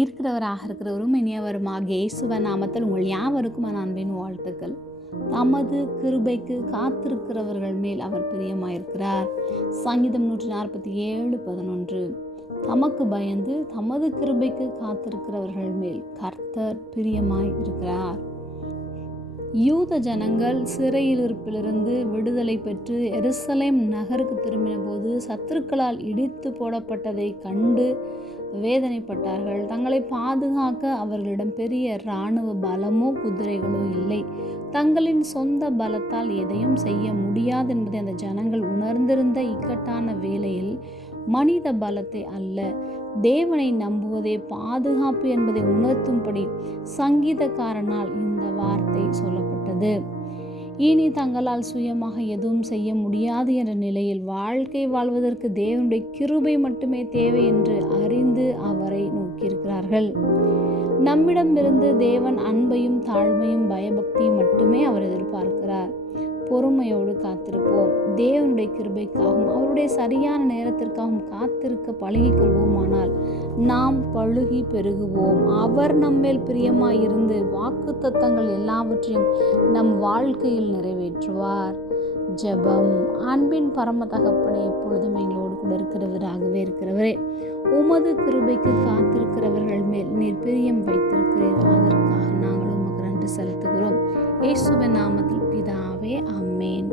இருக்கிறவரும் இனியவருமாகிய இயேசுவின் நாமத்தில் உங்கள் யாவருக்கும் அன்பின் வாழ்த்துக்கள். தமது கிருபைக்கு காத்திருக்கிறவர்கள் மேல் அவர் பிரியமாயிருக்கிறார். சங்கீதம் 147:11. தமக்கு பயந்து தமது கிருபைக்கு காத்திருக்கிறவர்கள் மேல் கர்த்தர் பிரியமாய் இருக்கிறார். யூத ஜனங்கள் சிறையிருப்பிலிருந்து விடுதலை பெற்று எருசலேம் நகருக்கு திரும்பின போது சத்துருக்களால் இடித்து போடப்பட்டதை கண்டு வேதனைப்பட்டார்கள். தங்களை பாதுகாக்க அவர்களிடம் பெரிய இராணுவ பலமோ குதிரைகளோ இல்லை. தங்களின் சொந்த பலத்தால் எதையும் செய்ய முடியாது என்பதை அந்த ஜனங்கள் உணர்ந்திருந்த இக்கட்டான வேளையில் மனித பலத்தை அல்ல, தேவனை நம்புவதே பாதுகாப்பு என்பதை உணர்த்தும்படி சங்கீதக்காரனால் இந்த வார்த்தை சொல்லப்பட்டது. இனி தங்களால் சுயமாக எதுவும் செய்ய முடியாது என்ற நிலையில் வாழ்க்கை வாழ்வதற்கு தேவனுடைய கிருபை மட்டுமே தேவை என்று அறிந்து அவரை நோக்கியிருக்கிறார்கள். நம்மிடமிருந்து தேவன் அன்பையும் தாழ்மையும் பயபக்தியும் மட்டுமே அவர் எதிர்பார்க்கிறார். பொறுமையோடு காத்திருப்போம். தேவனுடைய கிருபைக்காகவும் அவருடைய சரியான நேரத்திற்காகவும் காத்திருக்க பழகிக்கொள்வோமானால் நாம் பழுகி பெருகுவோம். அவர் நம்மேல் பிரியமாயிருந்து வாக்குத்தத்தங்கள் எல்லாவற்றையும் நம் வாழ்க்கையில் நிறைவேற்றுவார். ஜெபம். அன்பின் பரம தகப்பனே, எப்பொழுதும் எங்களோடு கூட இருக்கிறவரே, உமது கிருபைக்கு காத்திருக்கிறவர்கள் மேல் நீர் பிரியம் வைத்திருக்கிறீர். அதற்காக நாங்கள் உமக்கு நன்றி செலுத்துகிறோம். இயேசுவின் நாமத்தில் பிதாவே, ஆமென்.